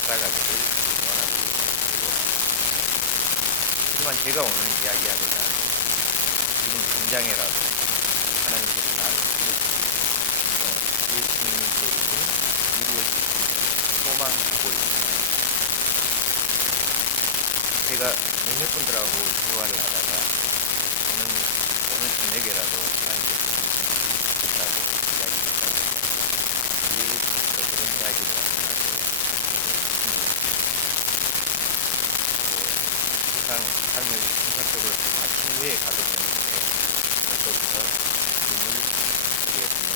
살아가기를 원하고 있고, 하지만 제가 오늘 이야기하고자 하는 지금 당장에라도 하나님께서 나를 부르시고 예수님의 소리로 이루어질 수 있는 소망하고 있습니다. 제가 몇몇 분들하고 대화를 하다가 저는 오늘 저녁에라도 하나님께서 부르신다고 이야기했다고 또 그런 이야기를 하고 세상 삶을 정상적으로 마친 후에 가도 되는데 벌써부터 눈을 보게 되는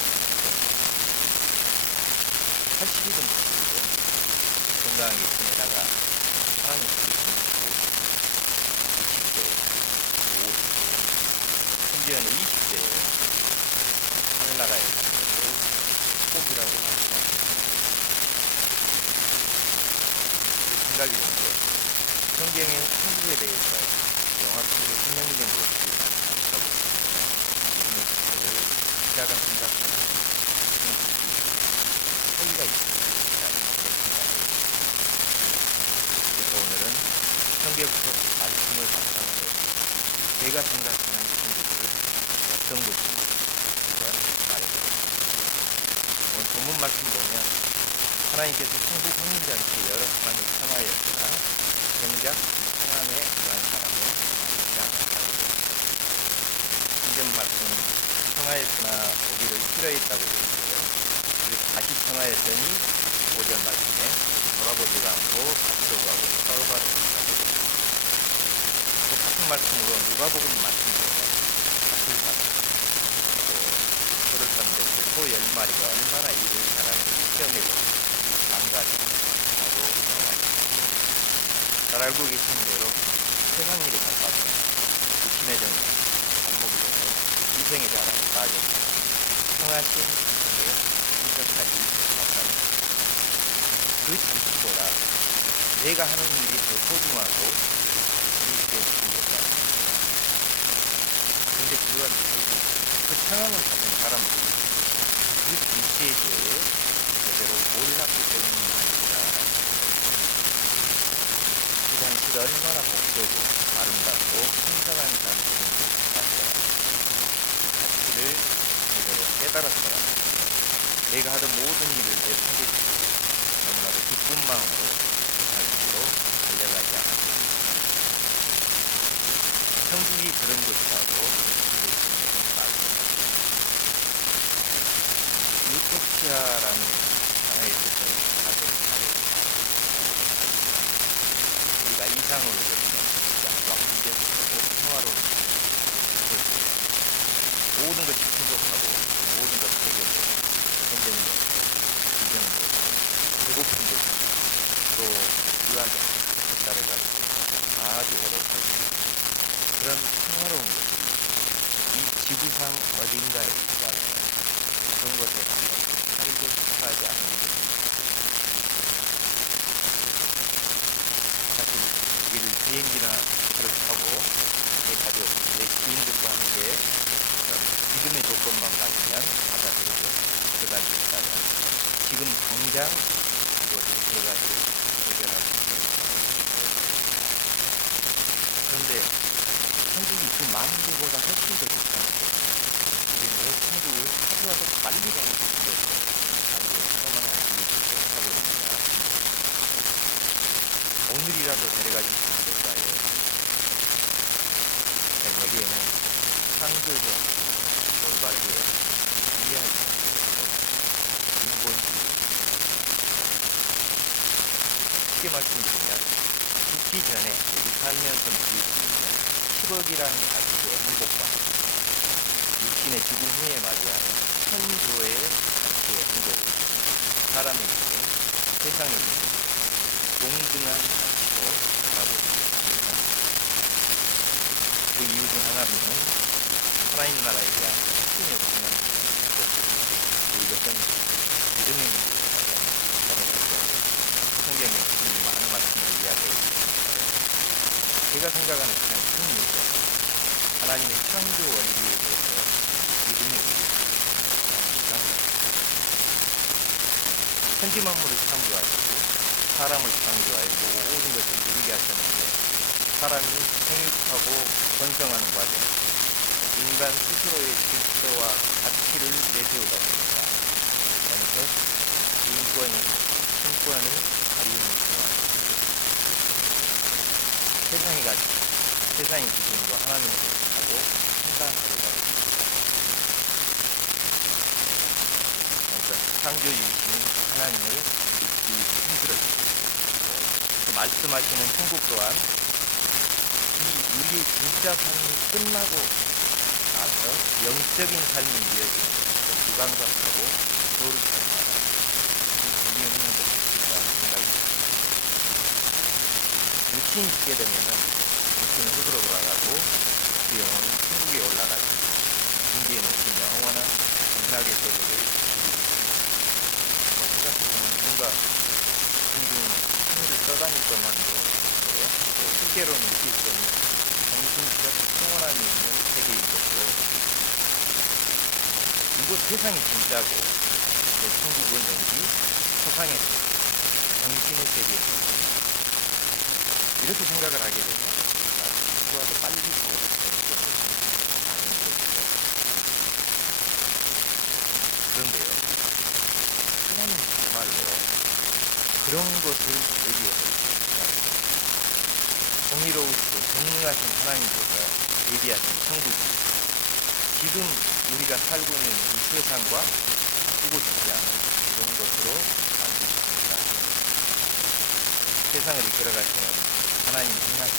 80이든 90이든 건강하게 지내다가 하나님 부르시는 60대, 50대, 심지어는 20대에 하늘나라에 가는 것을 복이라고 말씀하십니다. 생각이 드는데 성경의 천국에 대해서 명확하게 설명된 것이 많다고 있는 것을 시자가 생각하는 차이가 있습니다라는 생각을 그래서 오늘은 성경적 말씀을 바탕으로 제가 생각하는 천국을 어떤 것인지 한번 말해보겠습니다. 오늘 본문 말씀 보면 하나님께서 천국 확민자한테 여러 사람을 청하였으나 정작 평안에 그한 사람은 있지 않았다고 했습니다. 성경 말씀은 청하였으나 오기를 싫어했다고 되어 있고요. 그리고 다시 청하였더니 5절 말씀에 돌아보지도 않고 박수하고 서로바로 한다고 되어 있습니다. 또 같은 말씀으로 누가복음 말씀에 밭을 샀고 소를 샀는데 소 10마리가 얼마나 일을 잘하는지 시험해보고 망가지고 하고 나와 있습니다. 잘 알고 계시는 대로 세상 일이 바빠서 부친의 정리, 안목이 되고 인생의 자랑에 빠져서 성하신 인생에 인격까지 맞답니다. 그 잠시보다 내가 하는 일이 더 소중하고 그리스도의 일이었다. 그런데 그건 결국 그 상황을 가진 사람들이 그 잠시에 대해 제대로 몰랐기 때문이 아니라 그 당시가 얼마나 복되고 아름답고 풍성한 당시인지 맞아요. 가치를 제대로 깨달았어야 내가 하던 모든 일을 내 성격으로 너무나도 기쁜 마음으로 달기로 달려가지 않았습니다. 천국이 그런 곳이라고 예수님은 말씀하십니다. 유토피아라는 하나의 뜻을 가지고 우리가 이상으로 보면 진짜 완벽하고 평화로운 곳이에요. 모든 것이 풍족하고 모든 것이 해결되고 전쟁도 비전도 배고픔도 또 유학에 따라가지고 아주 오래 살 수 있는 그런 평화로운 것이 이 지구상 어딘가에 있다면 그런 것에 가서 살고 싶어하지 않는 것이 사실 우리를 비행기나 차를 타고 내 가족, 내 지인들과 함께 믿음의 조건만 받으면 받아들이고 들어갈 수 있다면 지금 당장 그것을 들어가지고 해결할 수 있습니다. 그런데 천국이 그 많은 데보다 훨씬 더 좋다는데 우리 왜 천국을 하루라도 빨리 가고 싶어서 자기의 소망을 이루지 못하고 있는가. 오늘이라도 데려가 주시면 안 될까요? 내게는 창조주와 올바르게 이해하지 못하고 인본주의 쉽게 말씀드리면 죽기 전에 우리 살면서 누릴 수 있는 10억이라는 가치의 행복과 육신의 죽음 후에 맞이하는 천조의 가치의 행복은 사람에게 세상에 있는 동등한 가치로 바라보지 못합니다. 그 이유 중 하나는 하나님 나라에 대한 확신이 없으면 이것은 믿음의 문제라고 넘어가고 성경에 이미 많은 말씀을 이야기하고 있습니다. 제가 생각하는 가장 큰 이유가 하나님의 창조 원리에 대해서 믿음이 없습니다. 천지 만물을 창조하시고 사람을 창조하였고 모든 것을 누리게 하셨는데 사람이 생육하고 번성하는 과정 인간 스스로의 질서와 가치를 내세우다 보니까 먼저 인권이 신권을 가리우는 상황 세상의 기준으로 하나님을 생각하고 판단하려고 그러니까 창조주이신 하나님을 믿기 힘들어지고 그 말씀하시는 천국 또한 이 우리의 진짜 삶이 끝나고 나서 영적인 삶이 이어지는 무감각하고 거룩한 나라 재미없는 것이라는 생각이 듭니다. 육신이 죽게 되면은 육신은 흙으로 돌아가고 그 영혼은 천국에 올라가고 준비해 놓으신 영원한 극락의 세계를 생각해보면 뭔가 하늘을 떠다닐 것만도 실제로는 느낄 수 없는 정신적 평온함이 있는 세계인 것도 이곳 세상이 진짜고 천국은 왠지 세상의 정신의 세계입니다. 이렇게 생각을 하게 되면 누구와도 빨리 가고 싶은 그런 아닌 것이죠. 그런데요, 하나님 정말로 그런 것을 얘기해서 공의로우시고 전능하신 하나님께서 예비하신 천국이 지금 우리가 살고 있는 이 세상과 바꾸고 싶지 않은 그런 것으로 만드셨습니다. 세상을 이끌어가시는 하나님 행하신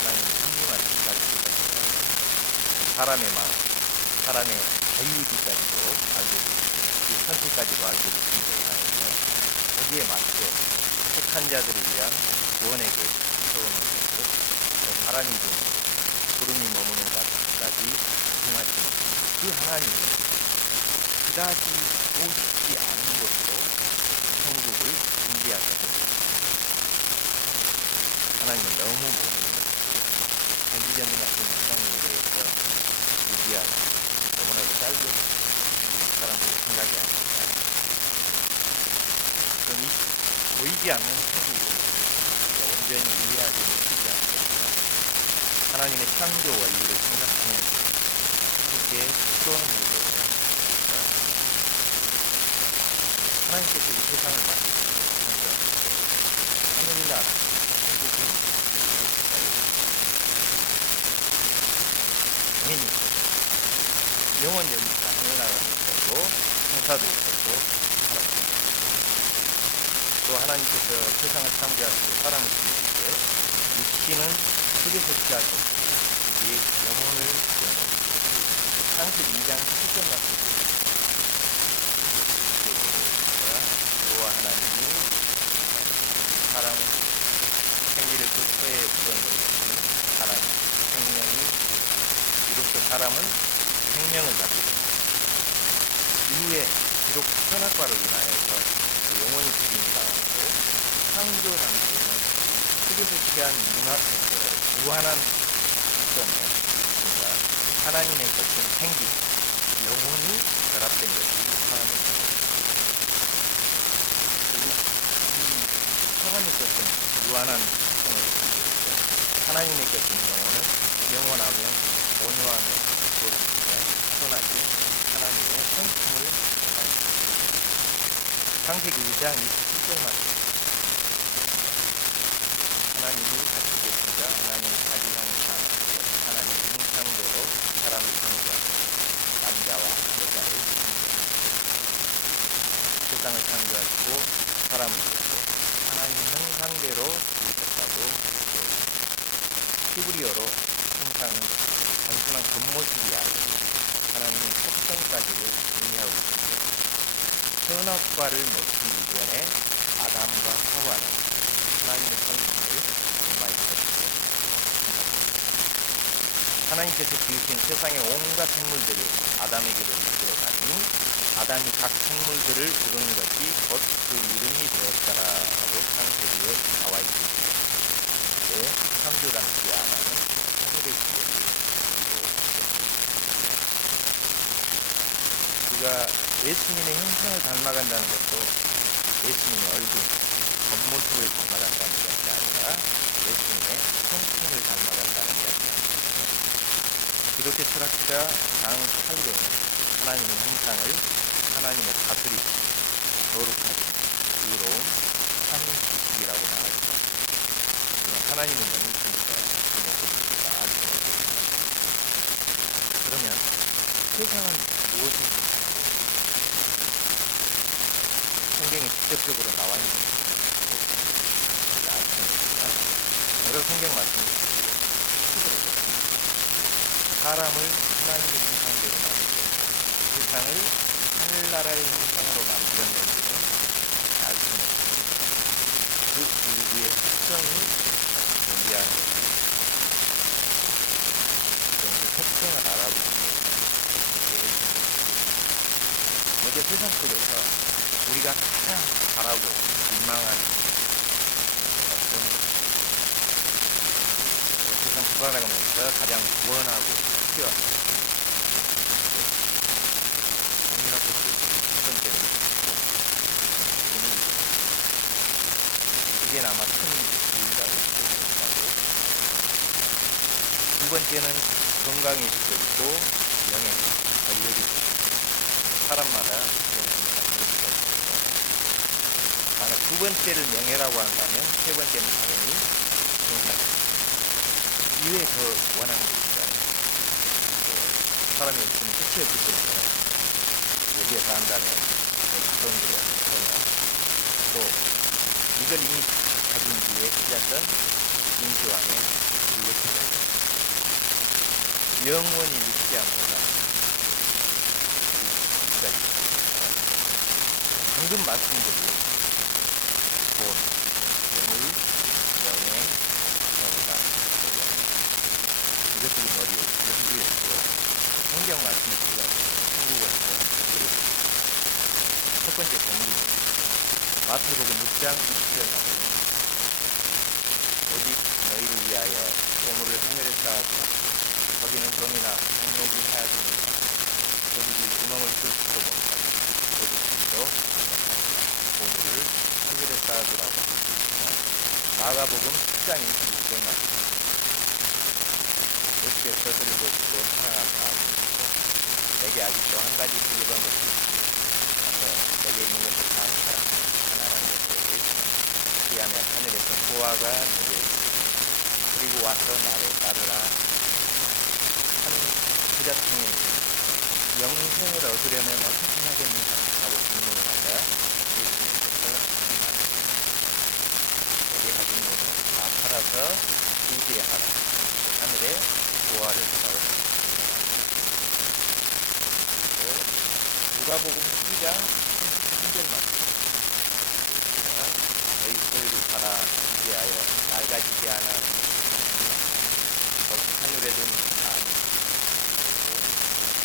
하나님의 신중한 기사를 주셨습니다. 사람의 마음, 사람의 자유의지까지도 알고 계시고 이 선택까지도 알고 계시는 하나님은 거기에 맞게 택한 자들을 위한 구원의 계획 세워놓으셨고 또 바람이 부는 구름이 머무는 곳까지 행하시는 그 하나님이 그다지 오고 싶지 않은 곳으로 천국을 준비하셨습니다. 하나님은 너무 모르는 것이고 전지전능하신 하나님에 대해서 무지한 너무나도 짧은 사람들이 생각이 아닙니다. 그럼 이 보이지 않는 천국을 온전히 이해하기는 쉽지 않습니다. 하나님의 창조 원리를 생각하면서 함께 수원을 해보면 하나님께서 이 세상을 만드시고 하늘나라 천국이 무엇일까요? 당연히 영원 여기서 하늘나라도 있고 성사도 있고 살았습니다. 또 하나님께서 세상을 창조하시고 사람을 지으실 때 육신은 흙에서 시작하고 이제 영혼을 지어놓으시고 창세기 2장 7절 말씀입니다. 여호와 하나님이 사람 생기를 그 터에 불어넣으시니 사람 생명이 이로써 사람은 생명을 갖게 됩니다. 이후에 비록 선악과로 인하여서 영혼이 죽임이 당하고 창조 당시에는 흙에서 취한 무한한 시점에 하나님의 것은 생기, 영혼이 결합된 것이 사람입니다. 그리고 이 사람의 것은 무한한 시점을 가지고 있고 하나님의 것은 영원하며 온유하며 거룩하며 선하신 하나님의 성품을 전하십니다. 창세기 2장 27절 말씀. 하나님이 같이 계신자 하나님이 자기 형상으로 하나님 형상대로 사람을 창조하시고 남자와 여자를 세상을 창조하시고 사람을 지으시고 하나님 형상대로 지으셨다고 히브리어로 형상은 단순한 겉모습이 아니라 하나님의 속성까지를 의미하고 있습니다. 선악과를 먹기 이전에 아담과 하와는 하나님의 성품을 전마했습니다. 하나님께서 지으신 세상의 온갖 생물들을 아담에게로 이끌어가니 아담이 각 생물들을 부르는 것이 곧 그 이름이 되었다라고 창세기에 나와 있습니다. 창조 당시에 아담은 하늘의 지혜를 그가 예수님의 형상을 닮아간다는 것도 예수님의 얼굴, 겉모습을 닮아간다는 것이 아니라 예수님의 성품을 닮아간다는 이야기입니다. 기독교 철학자 장 칼빈은 하나님의 형상을 하나님의 다스리심, 거룩하심, 의로움, 참지식이라고 말하죠. 하나님은 영이시니까 그 모습을 다 정해졌습니다. 그러면 세상은 무엇인지 성경에 직접적으로 나와 있는 것을 아십니까? 여러 성경 말씀을 크게 사람을 하나님의 형상대로 만들고 세상을 하늘나라의 형상으로 만들었는지는 알 수는 없습니다. 그 일부의 특성이 존재하는 것입니다. 그럼 그 특성을 알아보는 것이 먼저 세상 속에서 우리가 가장 바라고 민망한 어떤 세상 살아가면서 가장 원하고 필요한 국민학교 첫 번째는 돈이죠. 이게 아마 큰 이유가 있고 두 번째는 건강이 있고 명예, 권력이 있고 사람마다 만약 두 번째를 명예라고 한다면 세 번째는 당연히 건강입니다. 이외에 더 원하는 게 있어요. 사람이 있으면 끝이 없기 때문에 여기에서 한다면 돈 들여서 또 이걸 이미 가진 뒤에 시작된 인시왕의 이것입니다. 영원히 믿지 않고가 방금 말씀드린 돈, 재물, 명예, 건강, 이것들이 머리에 염두에 있고 성경 말씀을 우리가 한국어에서 들으십니다. 첫 번째 공리입니다. 마태복음 6장 20절 말씀 오직 너희를 위하여 보물을 하늘에 쌓았다. 거기는 병이나 공록이 하여집니다. 거기지 구멍을 뚫 수도 못하고 거기도 보물을 하늘에 쌓아두라고 합니다. 마가복음 10장 26절 말씀 예수께 저들을 보시고 사랑한 마음이 있고 내게 아직도 한 가지 부족한 것이 있어 내게 있는 것을 다 하나라는 것을 이 안에 하늘에서 보화가 내게 있고 그리고 와서 나를 따르라. 한 부자층이 영생을 얻으려면 어떻게 해야 됩니까? 하고 질문을 하자 예수님께서 내게 가진 것을 다 팔아서 유지하라. 하늘에 보화를 쌓으라. 누가복음 12장 13절 말씀 너희 소유를 팔아 유지하여 낡아지지 않아 하늘에 든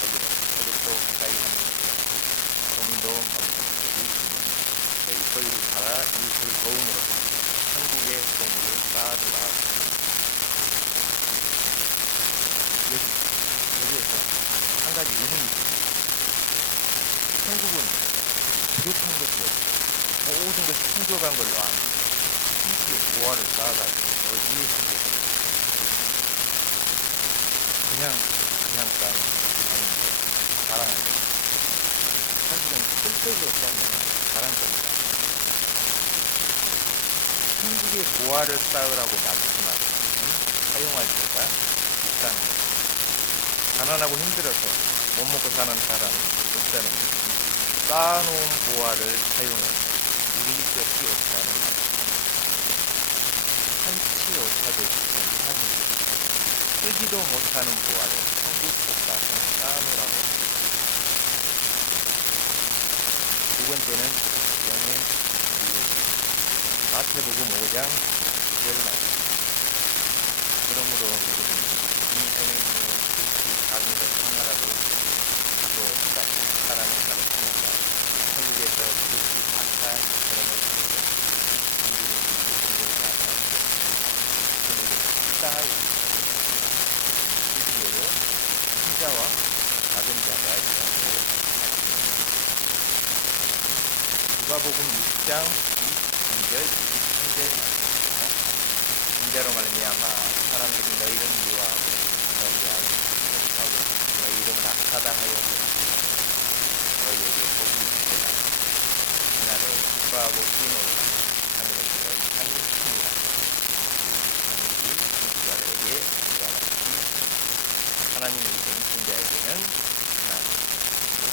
거기는 소득도 가까이 하는 돈도 먹는 것이 있습니다. 너희 소유를 팔아 이웃을 도움으로 천국의 보물을 쌓아두라. 여기에서 한 가지 의문이 있습니다. 천국은 부족한 것이 없고 모든 것이 풍족한 걸로 아는 천국의 보화를 쌓아가지고 어디에 숨겼습니까? 그냥 땅 아닌데 자랑하는 거. 사실은 쓸데기 없다면 자랑거리다. 천국의 보화를 쌓으라고 말씀하시면 사용할 때가 있다는 것. 가난하고 힘들어서 못 먹고 사는 사람이 없다는 것. 쌓아놓은 보화를 사용해 누릴 것이 없다는 것. 한치 오차 되지 못하는 것. 쓰지도 못하는 보화를 천국 복사에 쌓아놓으라고 합니다. 두 번째는 영의 이유입니다. 마태복음 5장 2절 말씀. 그러므로 누구든지 이 생의 중에 작은 것 하나라도 또 사랑을 가르치는 날 천국에서 그것이 박한 그러면 천국에 자와 작은 자가 있다고 누가복음 6장 22절 22절, 23절 말씀입니다. 인자로 말미암아 사람들이 너희를 미워하고 너희하고 욕하고 너희 이름을 악하다 하여 너희에게 복이 있으리라. 그날에 기뻐하고 뛰놀라. 하늘에서 너희 상이 크니라. 이스라엘에게 이와 같이 하나님의 이름 인자에게는 그날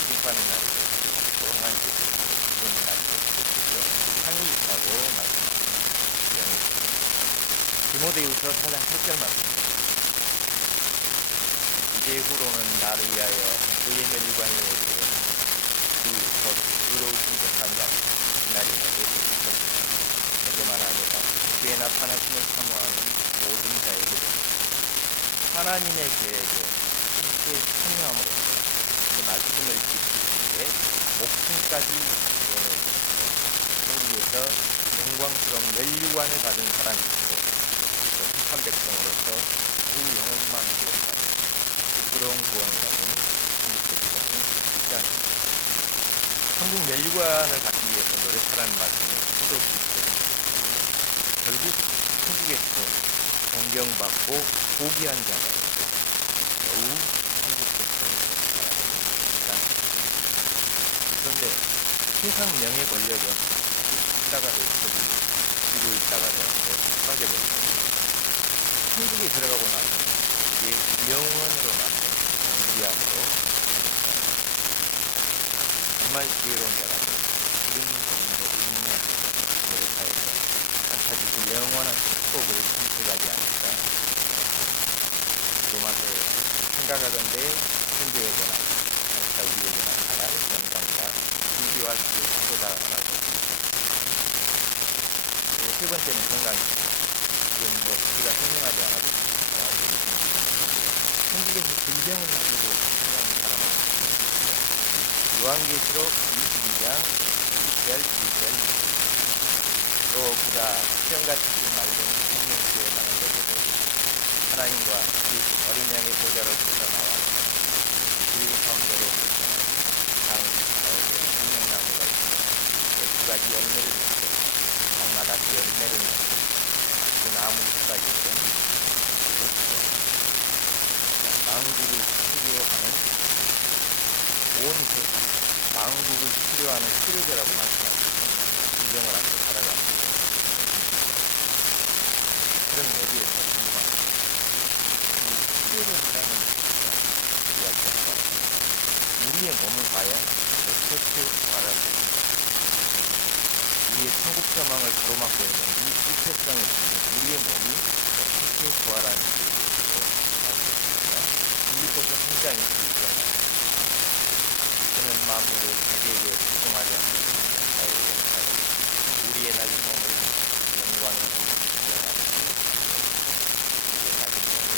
심판의 날이 되시고 하나님께서 구원의 날이 되시고 상이 있다고 말씀하십니다. 디모데후서 4장 8절 말씀입니다. 이제후로는 나를 위하여 그의 멸류관에 그곧 의로우신 것하며 그날이 내게 되셨습니다. 내게만 아니라 그의 나타나심을 사모하는 모든 자에게 하나님의 계획에 함께 참여함으로써 그 말씀을 지키기 위해 목숨까지 내어주시고 천국에서 영광스러운 멸류관을 받은 사람이 있고 또 택한 백성으로서 그 영혼만 구원받는 부끄러운 구원을 받은 천국 백성이 있지 않습니다. 천국 멸류관을 받기 위해서 노력하라는 말씀이 수도 없이 있습니다. 결국 천국에서 존경받고 포기한 자가 겨우 천국 백성이 되는 사람이 있지 않습니다. 그런데 세상 명예 권력은 있다가도 있고 지고 있다가도 빠져버립니다. 천국에 들어가고 나면 이게 영원으로 만든 존귀함으로 정말 지혜로운 자라고 이런 정도 인내하고 노력하여서 한타지 그 영원한 축복을 선택하지 않을까. 로마서 생각하건대 천국에거나 장차 위에게 나타날 영광과 비교할 수 없도다라고. 세 번째는 건강입니다. 이건 우리가 설명하지 않아도 알고 계십니다. 천국에서 질병을 가지고 생각하는 사람은 요한계시록 22장 1절 2절 또 그가 수정같이 맑은 생명수에 나는데도 하나님과 어린 양의 보좌로 서서 나와 그 가운데로 강 가운데 생명나무가 있고 12가지 열매를 맺고 강마다 그 열매를 맺고 그 나무 잎사귀들은 망국을 치료하는 온 세상 망국을 치료하는 치료제라고 말씀하셨습니다. 질병을 안고 살아갑니다. 그럼 여기에서 궁금합니다. 이 치료를 하라는 이야기가 우리의 몸을 과연 어떻게 구하라고 우리의 천국 소망을 가로막고 있는 이 불쾌성을 지닌 우리의 몸이 어떻게 구하라는지에 대해서 알겠습니다. 빌립보서 3장 22절 그는 만물을 자기에게 복종하게 하는 자의 역사를 우리의 낮은 몸을 영광의 몸으로 지어가는 우리의 낮은 몸을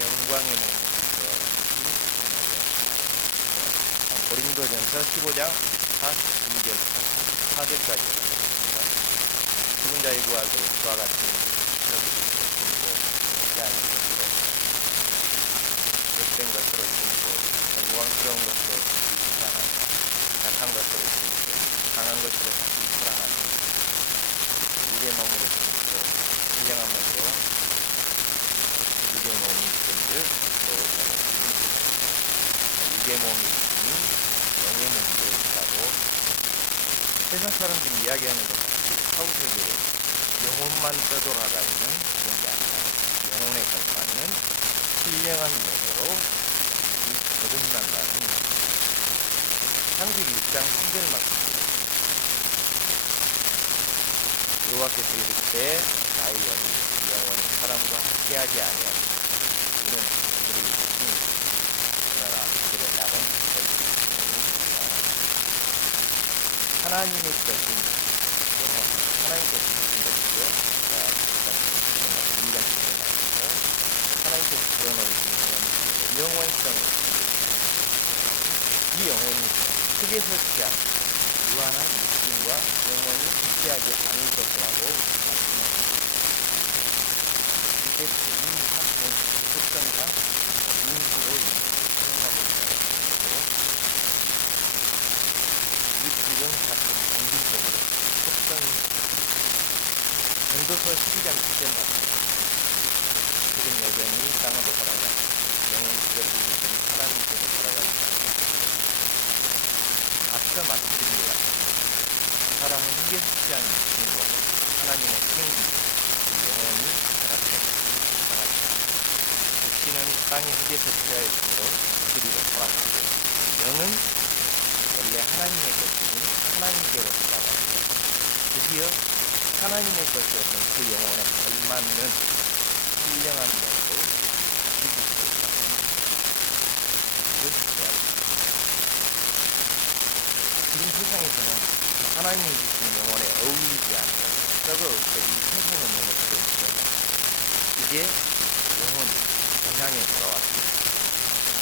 영광의 몸으로 지어가는 고린도전서 15장 42절 4절까지 죽은 자의 부활도 그와 같은 죽고 죽지 않은 것으로 된 것으로 죽고 영광스러운 것으로 사랑하고 약한 것으로 죽고 강한 것으로 다시 사랑하고 육의 몸으로 죽고 신령한 몸으로 육의 몸이 있은즉 또 육의 몸이 있으니 영의 몸도 있다고 세상 사람들이 이야기하는 것 사후세계에 영혼만 떠돌아다니는 그런 게 아니라 영혼의 결과는 신령한 몸으로 거듭난다는 창세기 6장 3절 말씀입니다. 여호와께서 이르시되 나의 영원히 사람과 함께하지 아니하리니 이는 그들의 육신이 그러나 그들의 날은 하나님의 뜻은 하나님께서 주신 것이고요. 하나님께서 불어넣으신 영원성을 이 영혼이 크게 설치 않고 유한한 육신과 영혼이 함께하지 않을 것이라고 말씀합니다. 이게 특성상 인수로 생각하고 있다는 것으로 이 둘은 가끔 공중적으로 속성이 고린도서 12장 10절 말씀. 그는 여전히 땅으로 돌아가 영혼이 지어지신 하나님께로 돌아가는 아까 말씀드린 것 같아요. 사람은 흙에 속지 않는 신으로 하나님의 생기, 영혼이 같은 살아있다. 그 신은 땅의 흙에 속지 않으므로 그리로 돌아가고 영은 원래 하나님의 것이니 하나님께로 돌아가고 드디어 하나님의 것이었던 그 영혼에 걸맞는 신령한 몸으로 죽을 수 있다는 그것을 이야기합니다. 지금 세상에서는 하나님이 주신 영혼에 어울리지 않는 썩어 없어진 세상의 몸을 가졌죠. 이제 영혼이 정상에 돌아왔습니다.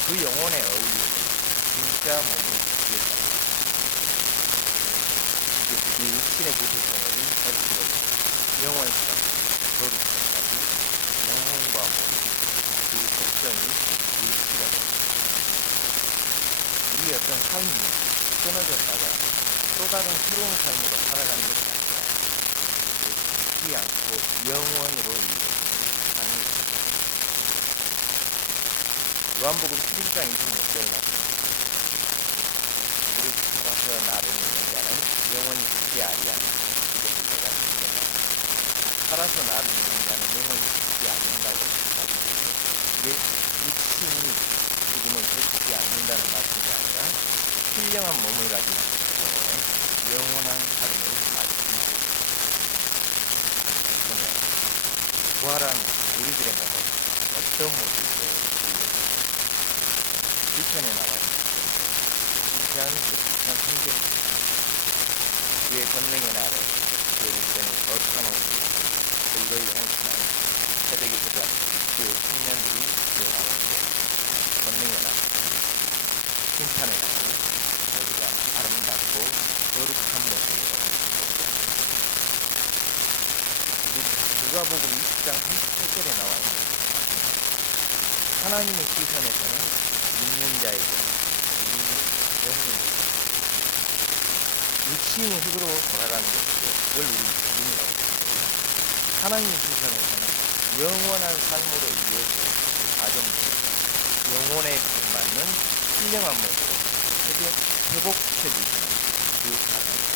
그 영혼에 어울리는 진짜 몸을 주겠다. 이게 드디어 육신의 구속성을 결실을 영원성, 거룩성까지 영혼과 몸, 그 속성이 일치가 됩니다. 우리의 어떤 삶이 끊어졌다가 또 다른 새로운 삶으로 살아가는 것이 아니라 죽지 않고 영원으로 이루어집니다. 요한복음 11장 26절 말씀입니다. 그릇 살아서 나를 믿는 자는 영원히 죽지 아니하니 이것을 내가 믿는다. 살아서 나를 믿는 자는 영원히 죽지 않는다고 말씀합니다. 이게 육신이 죽음을 쫓지 않는다는 말씀이 아니라 신령한 몸을 가진 영혼의 영원한 삶을 말씀합니다. 그러면 부활한 우리들의 몸은 어떤 모습으로 불편에 나와 있는 불편 성경 그의 권능의 날에 그의 육신을 거룩한 옷으로 의로이 행신하여 새벽에 그가 그의 청년들이 그에 나오는데 권능의 날 심판의 날 우리가 아름답고 거룩한 모습으로 누가복음 20장 38절에 나와 있는 하나님의 시선에서는 믿는 자에게 육신이 흙으로 돌아가는 것이고 그걸 우리 죽음이라고 합니다. 하나님의 시선에서는 영원한 삶으로 이어진 그 과정입니다. 영혼에 걸맞는 신령한 모습으로 회복시켜주시는 그 과정입니다.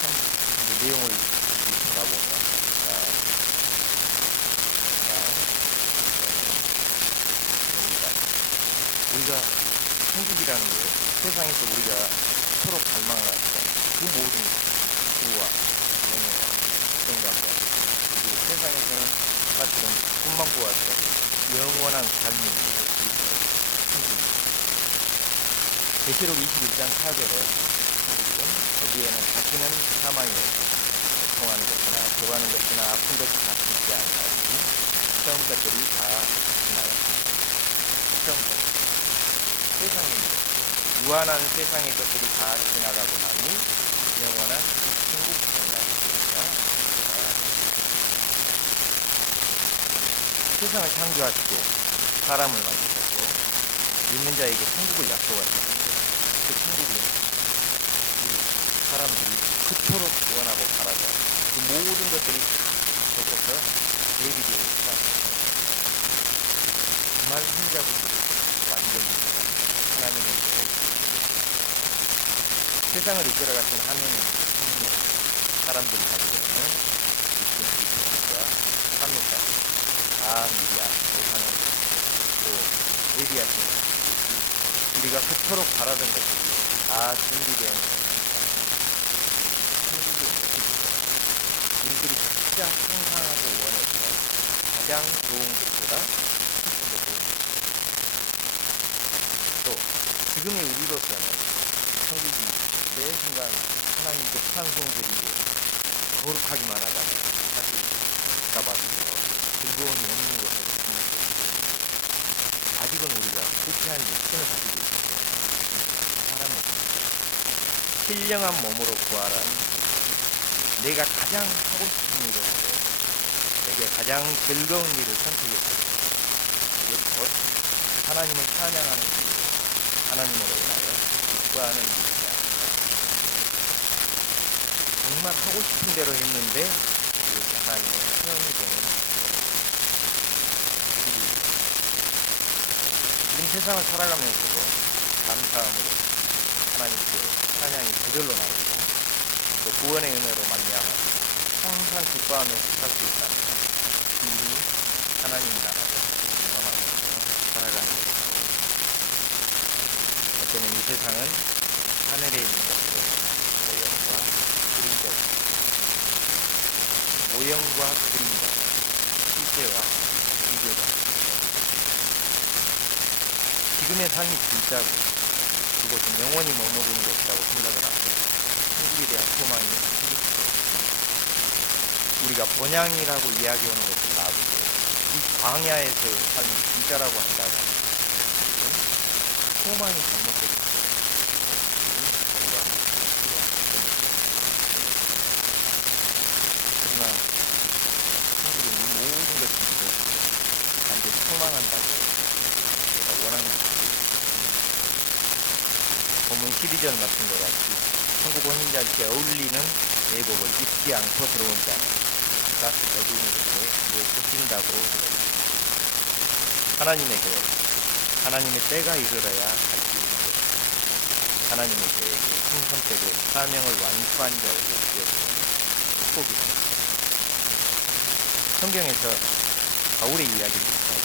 참 그 내용을 돌아보면 우리가 천국이라는 게 세상에서 우리가 서로 갈망하는 그 모든 구와 영예와 정감과 그리고 세상에서는 아까처럼 꿈만 꾸어서 영원한 삶이 있는 것이 천국입니다. 계시록 21장 4절에 천국은 거기에는 다시는 사망이 고통하는 것이나 교하는 것이나 아픈 것이 다치지 않나니 처음 것들이 다 지나갔다. 처음 것 세상의 무한한 세상의 것들이 다 지나가고 나니 영원한 천국 장난이 되니까 세상을 창조하시고 사람을 만드셨고 믿는 자에게 천국을 약속하셨는데 그 천국은 우리 사람들이 그토록 원하고 바라자 그 모든 것들이 다 합쳐져서 대비되어 있다. 정말 흰자국들이 완전히 하나님의 세상을 이끌어가신 하나님의 성령, 사람들이 가지고 있는 육신, 지성과 삶과 다 미리 아시고 또 예비하시는 것이 우리가 그토록 바라던 것들이 다 준비되어 있는 천국의 모습이죠. 우리들이 진짜 상상하고 원했던 가장 좋은 것보다 또 지금의 우리로서는 천국이 매 순간 하나님께 찬송드리고 거룩하기만 하다면 사실 가봐도 즐거움이 없는 것으로 생각됩니다. 아직은 우리가 부패한 육신을 가지고 있기 때문에 사람의 신령한 몸으로 부활한 내가 가장 하고 싶은 일을 하고 내게 가장 즐거운 일을 선택했습니다. 이것이 곧 하나님을 찬양하는 일, 하나님으로 인하여 기뻐하는 일이지 않습니까? 정말 하고 싶은 대로 했는데 이렇게 하나님의 체험이 되는 일이 지금 세상을 살아가면서도 감사함으로 하나님께 찬양이 저절로 나오고 또 구원의 은혜로 말미암아 항상 기뻐하며 살 수 있다는 일이 하나님 나라를 경험하면서 살아가는 것입니다. 어쩌면 이 세상은 하늘에 있는 것으로 모형과 그림자입니다. 모형과 그림자, 실제와 비교가 지금의 삶이 진짜고 그것은 영원히 머무르는 것이라고 생각을 하고 천국에 대한 소망이 생길 수도 있습니다. 우리가 번향이라고 이야기하는 것을 놔두고 이 광야에서의 삶이 진짜라고 한다면 지금 소망이 잘못됐기 때문에 우리가 그러나 천국은 이 모든 것이 이루어지고 단지 소망한다고 제가 원하는 것입니다. 본문 12절 말씀과 같이 천국 혼인잔치에 어울리는 예복을 입지 않고 들어온 자는 각 어둠 이렇게 쫓긴다고 그랬습니다. 하나님의 교회, 하나님의 때가 이르러야 갈 수 있는 것, 하나님의 교회에게 신선되고 사명을 완수한 자에게 주어지는 축복입니다. 성경에서 바울의 이야기를 듣다가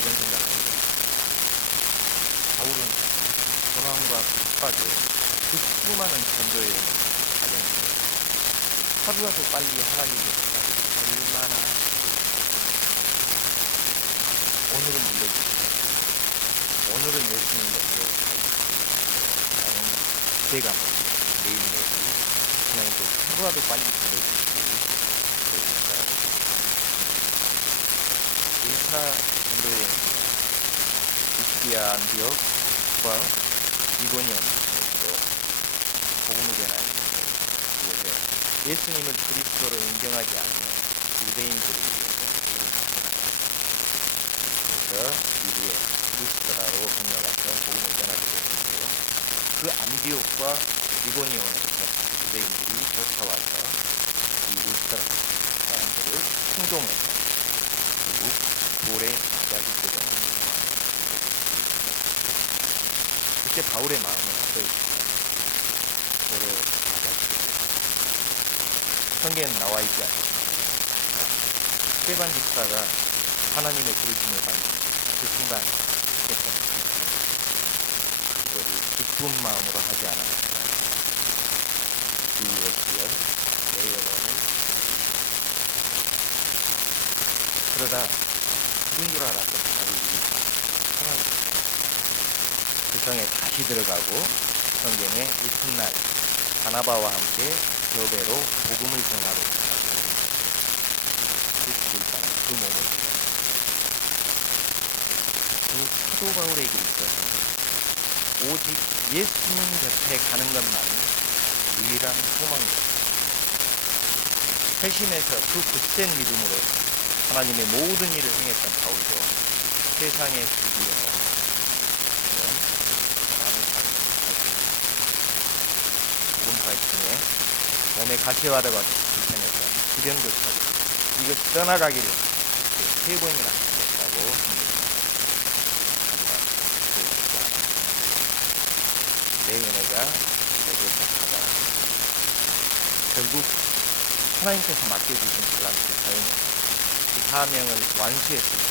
이런 생각을 합니다. 바울은 고난과 핍박에 그 수많은 전도에 가정입니다. 하루라도 빨리 하나님께서 얼마나 오늘은 물려주시고 오늘은 예수님 것으로 나는 기대감을 매일매일 하나님께 하루라도 빨리 불러주시기 그러니까 1차 전도여행은 이스피아 안디옥과 이고니온으로 복음을 전하는 곳에 예수님을 그리스도로 인정하지 않는 유대인들을 위해서 그래서 이후에 루스드라로 건너가서 복음을 전하게 되었는데요. 그 안디옥과 이고니온에서 유대인들이 쫓아와서 이 루스드라 사람들을 충동해서 결국 돌에 맞아 죽게 되는 상황입니다. 그때 바울의 마음은 어떠했을까요? 돌에 맞아 죽게 되었습니다. 성경에는 나와 있지 않습니다. 스테반 집사가 하나님의 부르심을 받는 그 순간 했던 그거를 기쁜 마음으로 하지 않았을까. 주의 시절 내 영혼을 그러다 죽은 줄 알았던 바울이 살아났습니다. 그 성에 다시 들어가고 성경에 이튿날 바나바와 함께 여배로 복음을 전하러 가고 그 죽을 뻔한 그 몸을 그 사도 바울에게 있어서는 오직 예수님 곁에 가는 것만이 유일한 소망입니다. 회심해서 그 굳센 믿음으로 하나님의 모든 일을 행했던 바울도 세상의 불기여서 많은 복음 가르침에 몸에 가시화다가 불편했던 주변교사들 이것이 떠나가기를 3번이나 했다고 합니다. 하지만 그렇지 않았습니다. 내 은혜가 내게 독하다. 결국 하나님께서 맡겨주신 탤런트 사용해서 그 사명을 완수했습니다.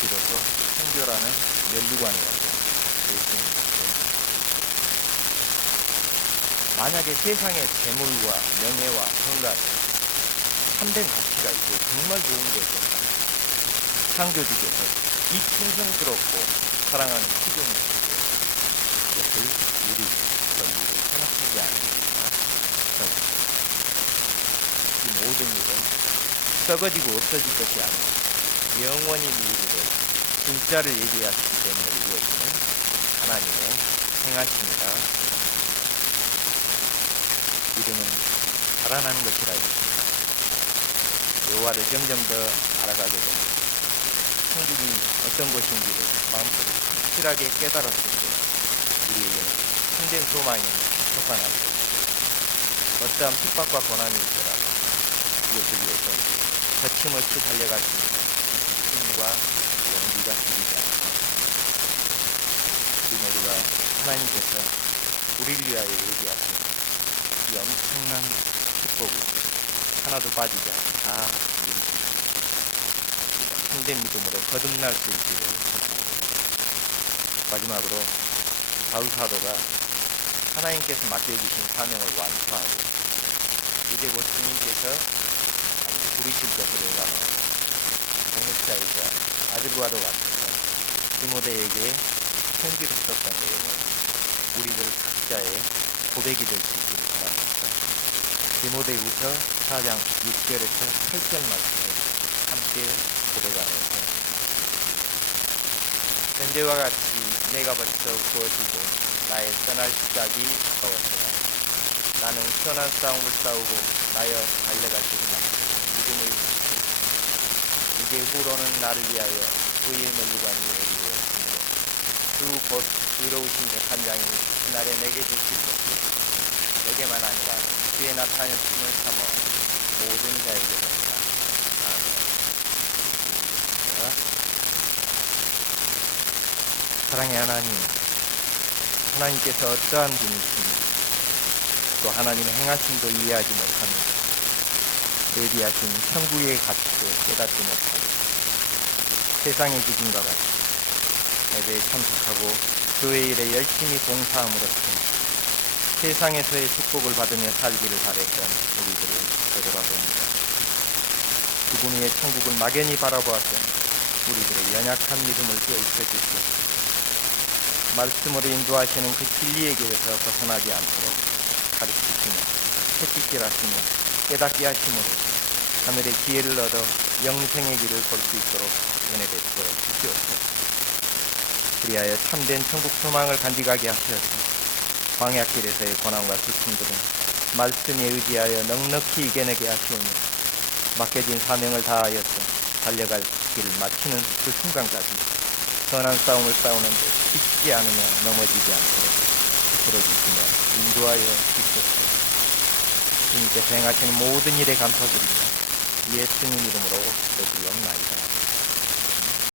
비로소 성교라는 면류관이 와서 예수님을 만약에 세상의 재물과 명예와 건강 참된 가치가 있고 정말 좋은 것이었다. 창조주께서 이 충성스럽고 사랑하는 피조물에게 그것을 우리 권리를 생각하지 않으니까 이 모든 일은 썩어지고 없어질 것이 아니라 영원히 이루어질 진짜를 얘기하시기 때문에 이루어지는 하나님의 행하심이다. 이름은 자라나는 것이라 했습니다. 여호와를 점점 더 알아가게 되면 천국이 어떤 것인지를 마음속에 확실하게 깨달았을 때 우리에게는 참된 소망이 솟아나고 어떠한 핍박과 고난이 있더라도 이것을 위해서 거침없이 달려갈 수 있는 힘과 용기가 생기지 않고 우리 모두가 하나님께서 우리를 위하여 예비하신 이 엄청난 축복을 하나도 빠지지 않고 다 누릴 수 있는 참된 믿음으로 거듭날 수 있기를 소망합니다. 마지막으로 바울 사도가 하나님께서 맡겨주신 사명을 완수하고 이제 곧 주님께서 부르실 것으로 올라가고 동역자이자 아들과도 같아서 디모데에게 편지를 썼던 내용을 우리들 각자의 고백이 될 수 있기를 바랍니다. 디모데후서 4장 6절에서 8절 말씀을 함께 고백하면서 현재와 같이 내가 벌써 구워지고 나의 떠날 시작이 가까웠으나 나는 선한 싸움을 싸우고 나여 달려갈 길을 마치고 믿음을 지키고 이제 후로는 나를 위하여 의의 멸류관이 예비되었으므로 그 곧 의로우신 재판장이 그날에 내게 주실 것이 내게만 아니라 주의 나타내심을 삼어 모든 자에게 됩니다. 아멘. 사랑의 하나님, 하나님께서 어떠한 분이신지 또 하나님의 행하심도 이해하지 못하며 예비하신 천국의 가치도 깨닫지 못하고 세상의 기준과 같이 예배에 참석하고 교회 일에 열심히 봉사함으로써 세상에서의 축복을 받으며 살기를 바랬던 우리들을 되돌아봅니다. 그분 위의 천국을 막연히 바라보았던 우리들의 연약한 믿음을 깨우쳐 주시옵소서. 말씀으로 인도하시는 그 진리의 길에서 벗어나지 않도록 가르치시며 채찍질 하시며 깨닫게 하심으로 하늘의 기회를 얻어 영생의 길을 볼 수 있도록 은혜 베풀어 주시옵소서. 그리하여 참된 천국 소망을 간직하게 하셔서 광야길에서의 고난과 슬픔들은 말씀에 의지하여 넉넉히 이겨내게 하시오며 맡겨진 사명을 다하여서 달려갈 길을 마치는 그 순간까지 선한 싸움을 싸우는데 지치지 않으며 넘어지지 않도록 풀어주시며 인도하여 주시옵소서. 주님께서 행하시는 모든 일에 감사드리며 예수님 이름으로 기도드리옵나이다.